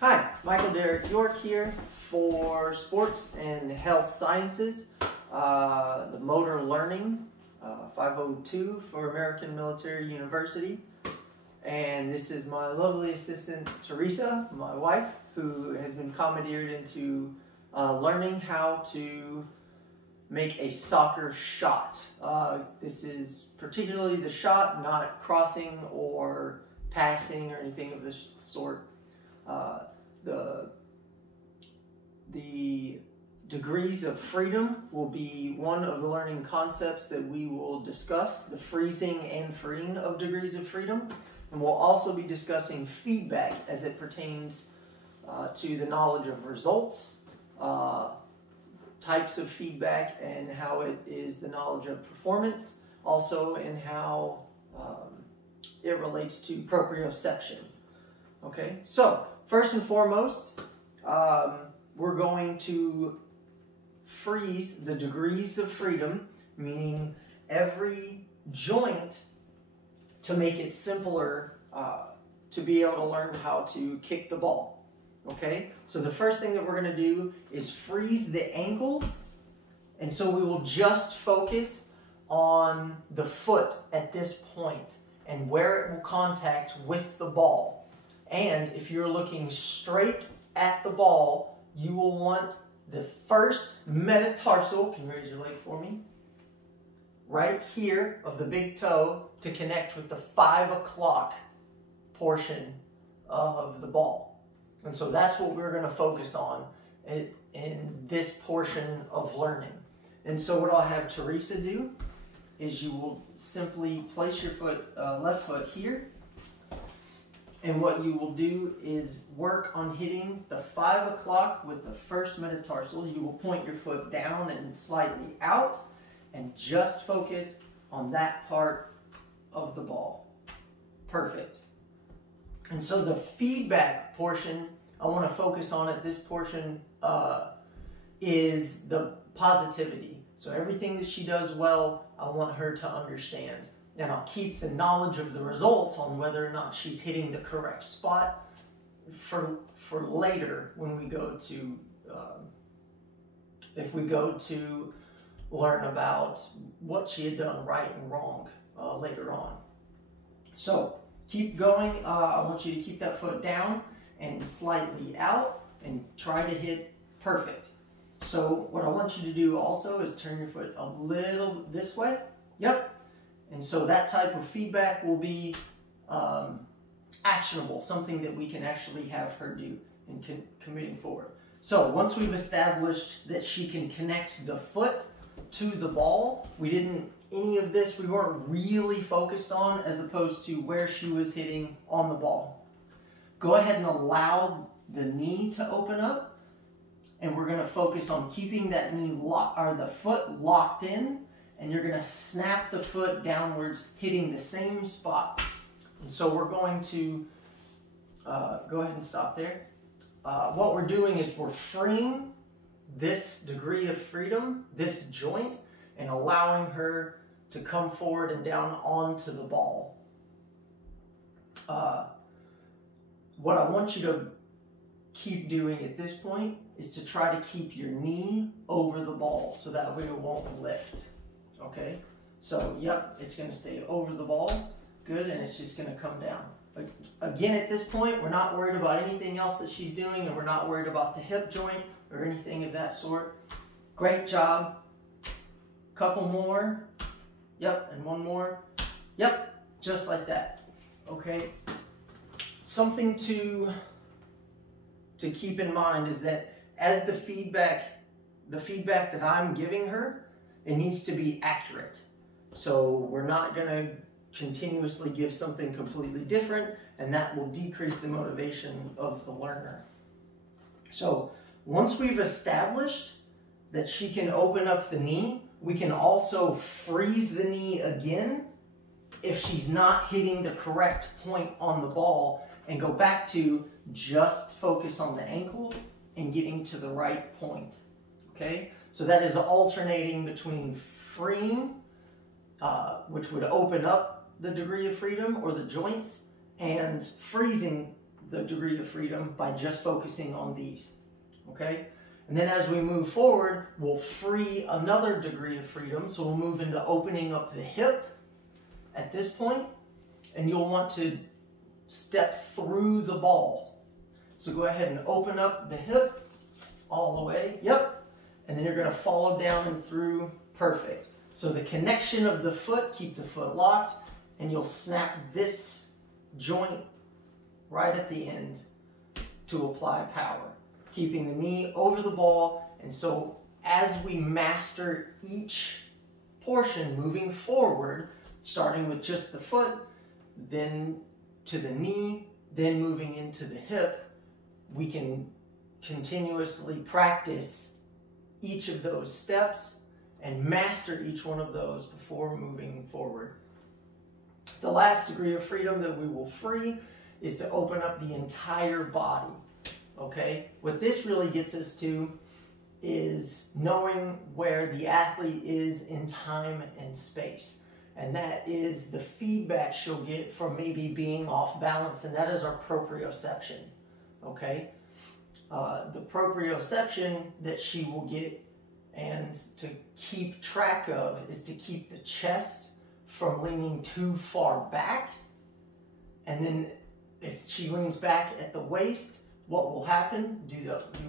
Hi, Michael Derek York here for Sports and Health Sciences, the Motor Learning 502 for American Military University. And this is my lovely assistant, Teresa, my wife, who has been commandeered into learning how to make a soccer shot. This is particularly the shot, not crossing or passing or anything of this sort. The degrees of freedom will be one of the learning concepts that we will discuss, the freezing and freeing of degrees of freedom. And we'll also be discussing feedback as it pertains to the knowledge of results, types of feedback, and how it is the knowledge of performance, also and how it relates to proprioception. Okay, so first and foremost, we're going to freeze the degrees of freedom, meaning every joint, to make it simpler to be able to learn how to kick the ball. Okay, so the first thing that we're going to do is freeze the ankle, and so we will just focus on the foot at this point and where it will contact with the ball. And if you're looking straight at the ball, you will want the first metatarsal, can you raise your leg for me, right here of the big toe to connect with the 5 o'clock portion of the ball. And so that's what we're going to focus on in this portion of learning. And so what I'll have Teresa do is you will simply place your left foot here. And what you will do is work on hitting the 5 o'clock with the first metatarsal. You will point your foot down and slightly out and just focus on that part of the ball. Perfect. And so the feedback portion I want to focus on at this portion is the positivity. So everything that she does well, I want her to understand. And I'll keep the knowledge of the results on whether or not she's hitting the correct spot for later when we go to, if we go to learn about what she had done right and wrong later on. So keep going. I want you to keep that foot down and slightly out and try to hit perfect. So what I want you to do also is turn your foot a little this way. Yep. And so that type of feedback will be actionable, something that we can actually have her do in committing forward. So once we've established that she can connect the foot to the ball, any of this we weren't really focused on as opposed to where she was hitting on the ball. Go ahead and allow the knee to open up, and we're going to focus on keeping that the foot locked in. And you're going to snap the foot downwards, hitting the same spot. And so we're going to go ahead and stop there. What we're doing is we're freeing this degree of freedom, this joint, and allowing her to come forward and down onto the ball. What I want you to keep doing at this point is to try to keep your knee over the ball so that way it won't lift. Okay, so yep, it's going to stay over the ball, good, and it's just going to come down. Again, at this point, we're not worried about anything else that she's doing, and we're not worried about the hip joint or anything of that sort. Great job. Couple more. Yep, and one more. Yep, just like that. Okay, something to keep in mind is that as the feedback that I'm giving her, it needs to be accurate. So we're not going to continuously give something completely different, and that will decrease the motivation of the learner. So once we've established that she can open up the knee, we can also freeze the knee again if she's not hitting the correct point on the ball, and go back to just focus on the ankle and getting to the right point. Okay? So that is alternating between freeing, which would open up the degree of freedom or the joints, and freezing the degree of freedom by just focusing on these, okay? And then as we move forward, we'll free another degree of freedom. So we'll move into opening up the hip at this point, and you'll want to step through the ball. So go ahead and open up the hip all the way, yep. And then you're gonna follow down and through, perfect. So the connection of the foot, keep the foot locked, and you'll snap this joint right at the end to apply power, keeping the knee over the ball. And so as we master each portion moving forward, starting with just the foot, then to the knee, then moving into the hip, we can continuously practice each of those steps and master each one of those before moving forward. The last degree of freedom that we will free is to open up the entire body, okay? What this really gets us to is knowing where the athlete is in time and space. And that is the feedback she'll get from maybe being off balance, and that is our proprioception, okay? The proprioception that she will get and to keep track of is to keep the chest from leaning too far back. And then if she leans back at the waist, what will happen? Do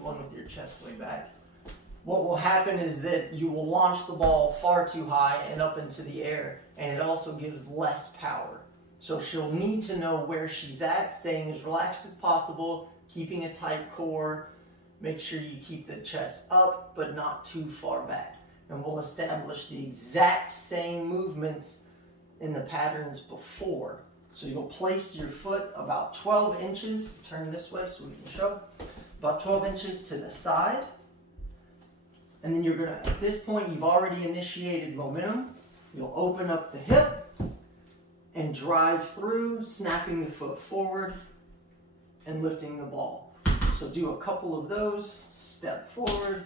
one with your chest way back. What will happen is that you will launch the ball far too high and up into the air, and it also gives less power. So she'll need to know where she's at, staying as relaxed as possible, keeping a tight core. Make sure you keep the chest up, but not too far back. And we'll establish the exact same movements in the patterns before. So you'll place your foot about 12 inches, turn this way so we can show, about 12 inches to the side. And then you're gonna, at this point, you've already initiated momentum. You'll open up the hip and drive through, snapping the foot forward and lifting the ball. So do a couple of those, step forward.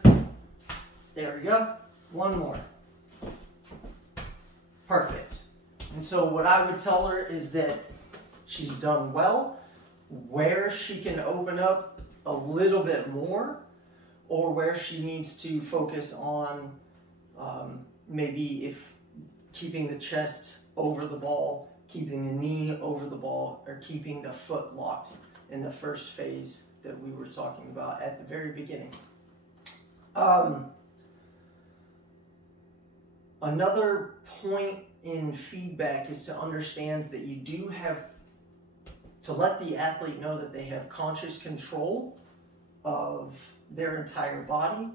There we go, one more. Perfect. And so what I would tell her is that she's done well. Where she can open up a little bit more, or where she needs to focus on maybe if keeping the chest over the ball, keeping the knee over the ball, or keeping the foot locked in the first phase that we were talking about at the very beginning. Another point in feedback is to understand that you do have to let the athlete know that they have conscious control of their entire body,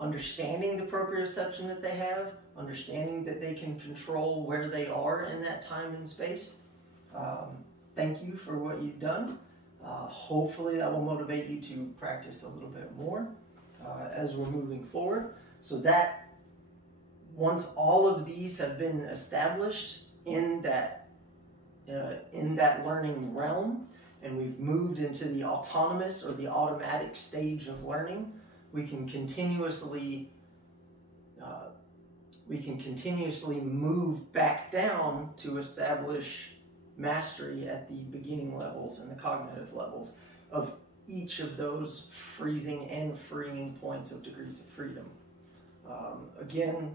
understanding the proprioception that they have, understanding that they can control where they are in that time and space. Thank you for what you've done. Hopefully that will motivate you to practice a little bit more as we're moving forward. So that once all of these have been established in that learning realm, and we've moved into the autonomous or the automatic stage of learning, we can continuously move back down to establish mastery at the beginning levels and the cognitive levels of each of those freezing and freeing points of degrees of freedom. Again,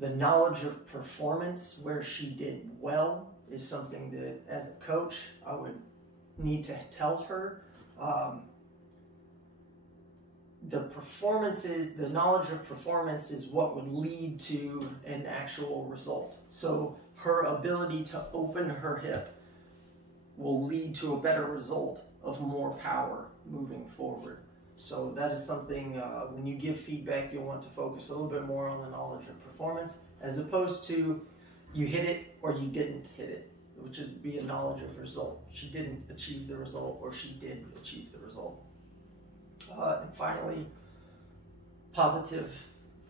the knowledge of performance, where she did well, is something that as a coach I would need to tell her. The knowledge of performance is what would lead to an actual result. So her ability to open her hip will lead to a better result of more power moving forward. So that is something, when you give feedback, you'll want to focus a little bit more on the knowledge of performance, as opposed to you hit it or you didn't hit it, which would be a knowledge of result. She didn't achieve the result, or she did achieve the result. And finally, positive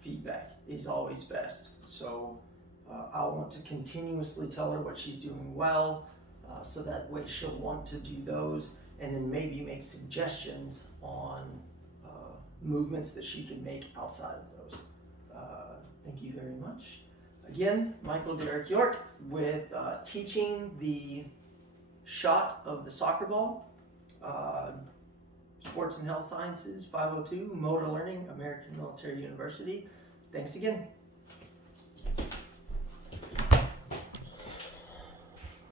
feedback is always best. So I'll want to continuously tell her what she's doing well, so that way she'll want to do those, and then maybe make suggestions on movements that she can make outside of those. Thank you very much. Again, Michael Derek York with teaching the shot of the soccer ball. Sports and Health Sciences, 502, Motor Learning, American Military University. Thanks again.